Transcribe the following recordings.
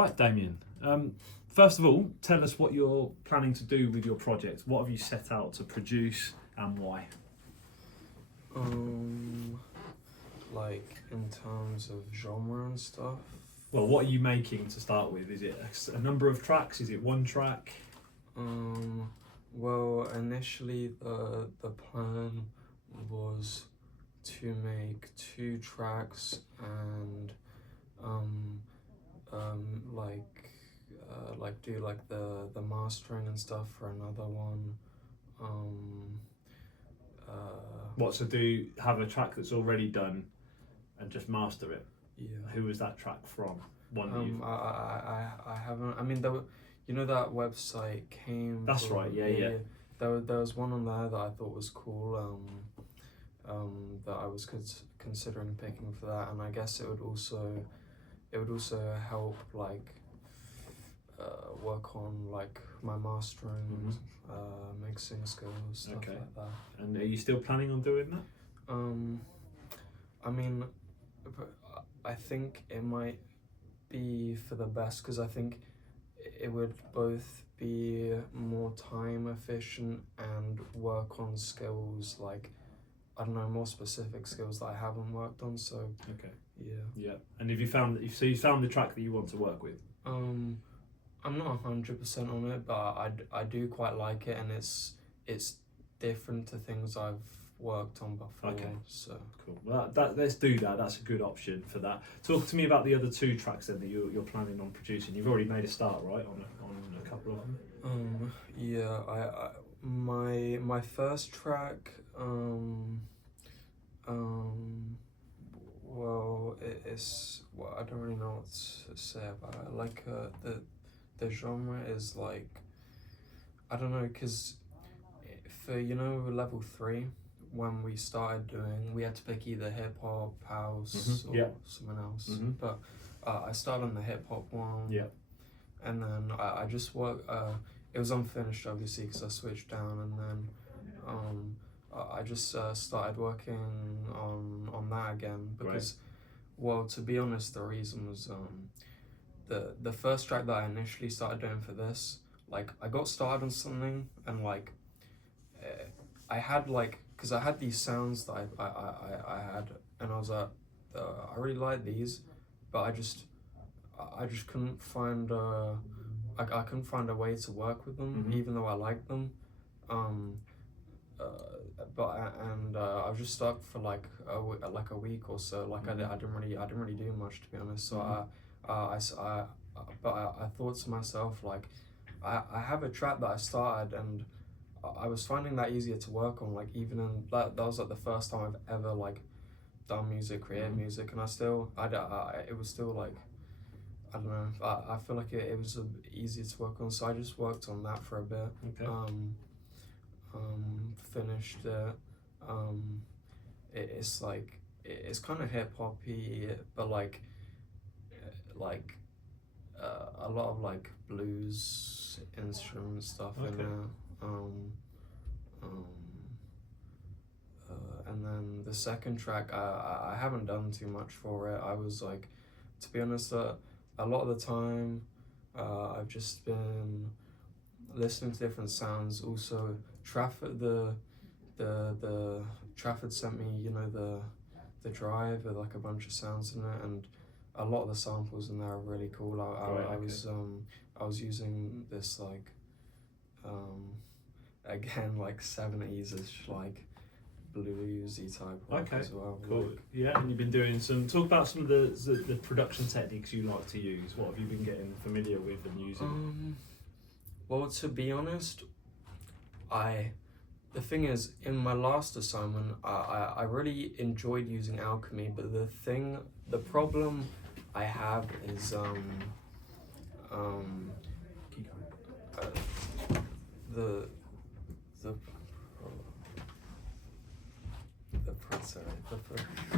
Right, Damien. First of all, tell us what you're planning to do with your project. What have you set out to produce and why? Like in terms of genre and stuff. Well, what are you making to start with? Is it a number of tracks? Is it one track? Well, initially the plan was to make 2 tracks and like do like the mastering and stuff for another one. What to do? Have a track that's already done, and just master it. Yeah. Who was that track from? One that you've... I haven't. I mean, you know that website came. That's right. Yeah. There was one on there that I thought was cool. That I was considering picking for that, and I guess it would also help like work on like my mastering, mixing skills, stuff like that. And are you still planning on doing that? I mean, I think it might be for the best because I think it would both be more time efficient and work on skills like, I don't know, more specific skills that I haven't worked on. So yeah. And have you found you found the track that you want to work with? I'm not 100% on it, but I do quite like it, and it's different to things I've worked on before. Okay. So Cool. Well, let's do that. That's a good option for that. Talk to me about the other 2 tracks then that you're planning on producing. You've already made a start, right, on a couple of them. Yeah. My first track. Well, I don't really know what to say about it. Like the genre is like, I don't know, because for level 3, when we started doing, we had to pick either hip hop, house, or someone else. But I started on the hip hop one. Yeah. And then I just worked. It was unfinished, obviously, because I switched down, and then I just started working on that again because, well, to be honest, the reason was the first track that I initially started doing for this, like I got started on something and like I had like, because I had these sounds that I had, and I was like, I really like these, but I just couldn't find I couldn't find a way to work with them, even though I liked them. I was just stuck for like a week or so. Like I didn't really do much, to be honest. So I thought to myself, like, I have a track that I started, and I was finding that easier to work on. Like even in that was like the first time I've ever like done music, created music, and it was still like, I don't know. I feel like it was easier to work on, so I just worked on that for a bit. Okay. Finished it. It's like it's kind of hip hoppy, but like a lot of like blues instrument stuff in there. And then the second track, I haven't done too much for it. I was like, to be honest, a lot of the time, I've just been listening to different sounds. Also, Trafford, the Trafford sent me, the drive with like a bunch of sounds in it, and a lot of the samples in there are really cool. I was using this like, again, like 70s-ish like bluesy type rock as well. Cool. Yeah, and you've been doing talk about some of the production techniques you like to use. What have you been getting familiar with and using? Well, to be honest, the thing is, in my last assignment, I really enjoyed using Alchemy, but the problem I have is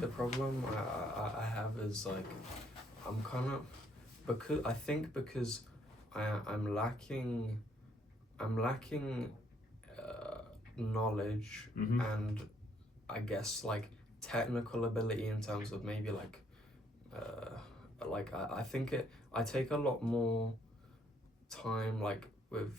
the problem I have is like, I'm kind of, because I'm lacking knowledge and I guess like technical ability in terms of maybe like like I think I take a lot more time like with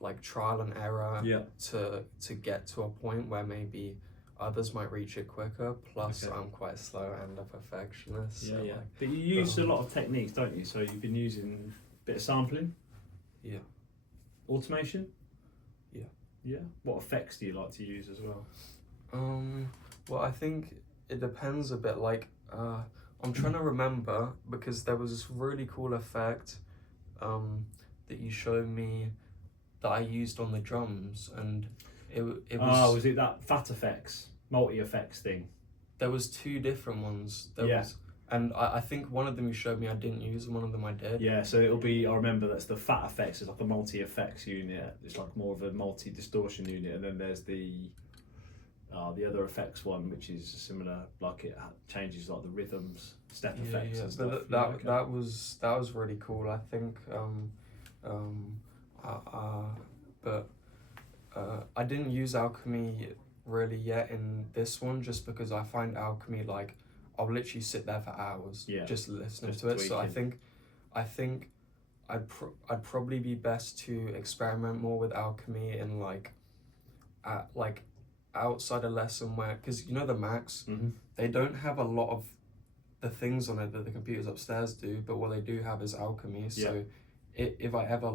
like trial and error to get to a point where maybe others might reach it quicker. Plus, I'm quite slow and a perfectionist. Yeah, so yeah. Like, but you use a lot of techniques, don't you? So you've been using a bit of sampling, yeah, automation. Yeah. Yeah. What effects do you like to use as well? Well, I think it depends a bit. Like, I'm trying to remember because there was this really cool effect, that you showed me that I used on the drums, and it was. Oh, was it that fat effects, multi effects thing? There was two different ones. Yeah. And I think one of them you showed me I didn't use, and one of them I did. Yeah, so it'll be, I remember that's the fat effects, it's like a multi effects unit. It's like more of a multi distortion unit, and then there's the other effects one, which is similar, like it changes like the rhythms, step effects and stuff. But that was really cool. I think but I didn't use alchemy really yet in this one, just because I find alchemy like I'll literally sit there for hours just listening to it. So I think I'd probably be best to experiment more with alchemy in like outside a lesson where, because you know the Macs, they don't have a lot of the things on it that the computers upstairs do, but what they do have is alchemy. So if I ever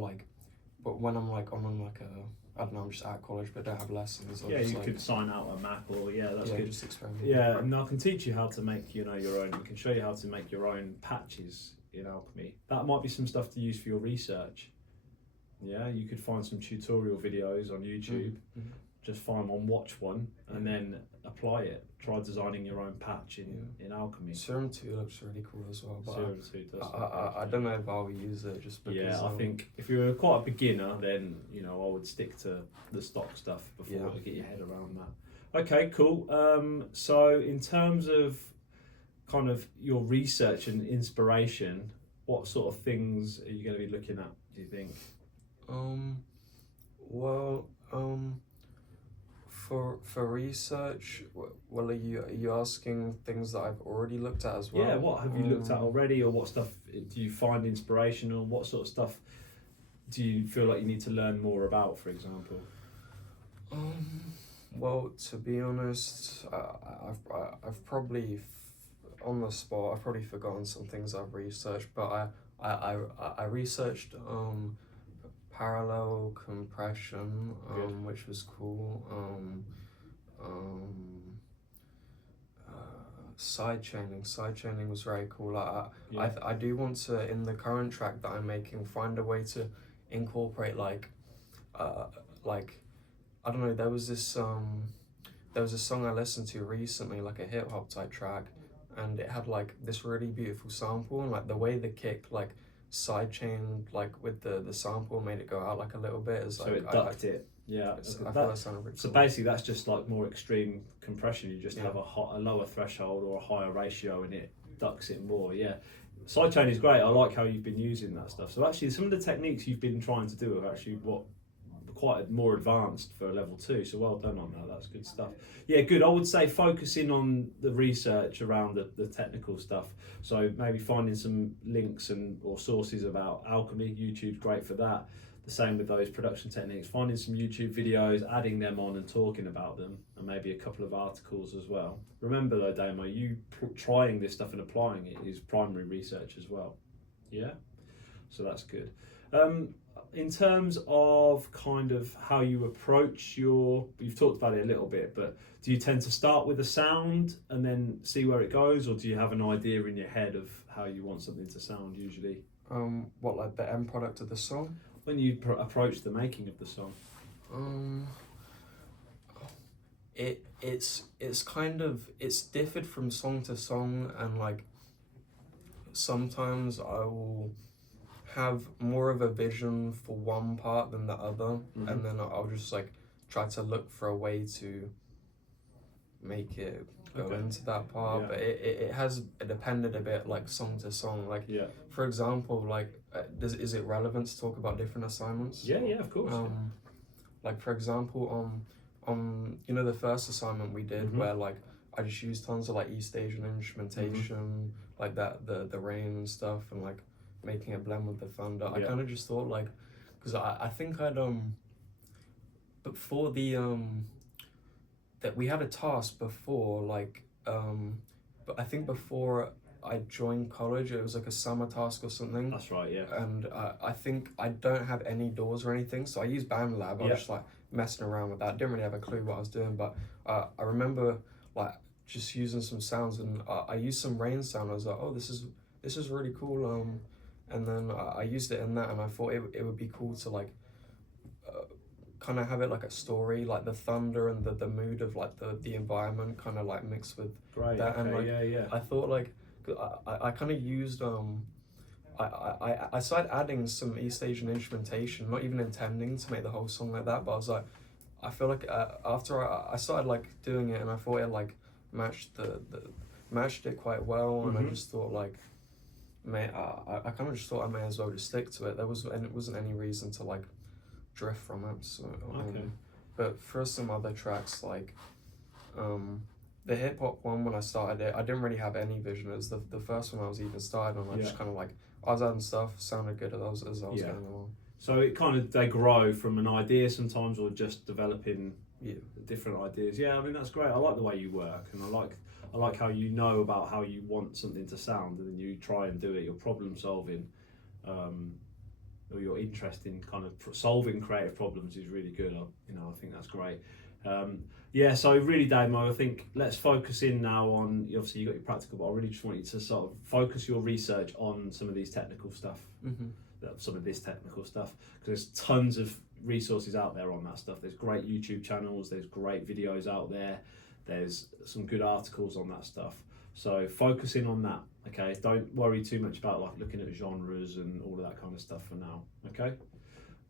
but when I'm like on like I don't know, I'm just at college but don't have lessons. You could sign out a Mac, or that's good. Just experiment. Yeah, and I can teach you how to make your own. We can show you how to make your own patches in alchemy. That might be some stuff to use for your research. Yeah, you could find some tutorial videos on YouTube. Just find one, watch one, and then apply it. Try designing your own patch in alchemy. Serum 2 looks really cool as well. But Serum 2 does. I don't know if I'll use it just because. Yeah, I think if you're quite a beginner, then I would stick to the stock stuff before to get your head around that. Okay, cool. So in terms of kind of your research and inspiration, what sort of things are you going to be looking at, do you think? For research, well, are you asking things that I've already looked at as well? Yeah, what have you looked at already, or what stuff do you find inspirational? What sort of stuff do you feel like you need to learn more about, for example? Well, to be honest, I've probably on the spot I've probably forgotten some things I've researched, but I researched parallel compression, which was cool. Side chaining was very cool. I do want to, in the current track that I'm making, find a way to incorporate like I don't know. There was a song I listened to recently, like a hip hop type track, and it had like this really beautiful sample, and like the way the kick like sidechained like with the sample made it go out like a little bit. So it ducked it. Yeah. I thought that sounded really so cool. basically that's just like more extreme compression. You just have a lower threshold or a higher ratio, and it ducks it more. Yeah. Sidechain is great. I like how you've been using that stuff. So actually some of the techniques you've been trying to do are actually quite more advanced for a level 2, so well done on that. That's good stuff. Yeah, good. I would say focusing on the research around the technical stuff, so maybe finding some links or sources about alchemy. YouTube's great for that. The same with those production techniques, finding some YouTube videos, adding them on and talking about them, and maybe a couple of articles as well. Remember though, Damo, you trying this stuff and applying it is primary research as well. Yeah, so that's good. In terms of kind of how you approach you've talked about it a little bit, but do you tend to start with a sound and then see where it goes, or do you have an idea in your head of how you want something to sound usually? What, like the end product of the song? When you approach the making of the song? It's differed from song to song, and like sometimes I will have more of a vision for one part than the other, and then I'll just like try to look for a way to make it go into that part. But it has depended a bit like song to song. Like for example, like is it relevant to talk about different assignments? Yeah, of course. Like for example, on the first assignment we did where like I just used tons of like East Asian instrumentation, like that the rain and stuff, and like making it blend with the thunder. I kind of just thought like, because I think I'd before the that we had a task before, like but I think before I joined college, it was like a summer task or something. That's right, yeah. And I think I don't have any doors or anything, so I used BandLab. I was just like messing around with that. Didn't really have a clue what I was doing, but I remember like just using some sounds, and I used some rain sound. I was like, oh, this is really cool. And then I used it in that, and I thought it would be cool to like kind of have it like a story, like the thunder and the mood of like the environment kind of like mixed with that. Okay, And like I thought like I kind of used I started adding some East Asian instrumentation, not even intending to make the whole song like that, but I was like, I feel like after I started like doing it, and I thought it like matched matched it quite well, and I just thought like, I kind of just thought I may as well just stick to it. It wasn't any reason to like drift from it. So but for some other tracks like the hip hop one, when I started it, I didn't really have any vision. It was the first one I was even started on. I just kind of like, I was adding stuff, sounded good as I was going along. So it kind of, they grow from an idea sometimes, or just developing different ideas. Yeah, I mean, that's great. I like the way you work, and I like how you know about how you want something to sound, and then you try and do it. Your problem solving, or your interest in kind of solving creative problems is really good. I think that's great. So really, Damo, I think let's focus in now on, obviously you got your practical, but I really just want you to sort of focus your research on some of these technical stuff, some of this technical stuff, because there's tons of resources out there on that stuff. There's great YouTube channels, there's great videos out there, there's some good articles on that stuff. So focus in on that, okay? Don't worry too much about like looking at genres and all of that kind of stuff for now, okay?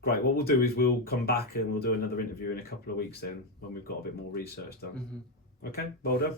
Great. What we'll do is we'll come back and we'll do another interview in a couple of weeks then, when we've got a bit more research done. Okay, well done.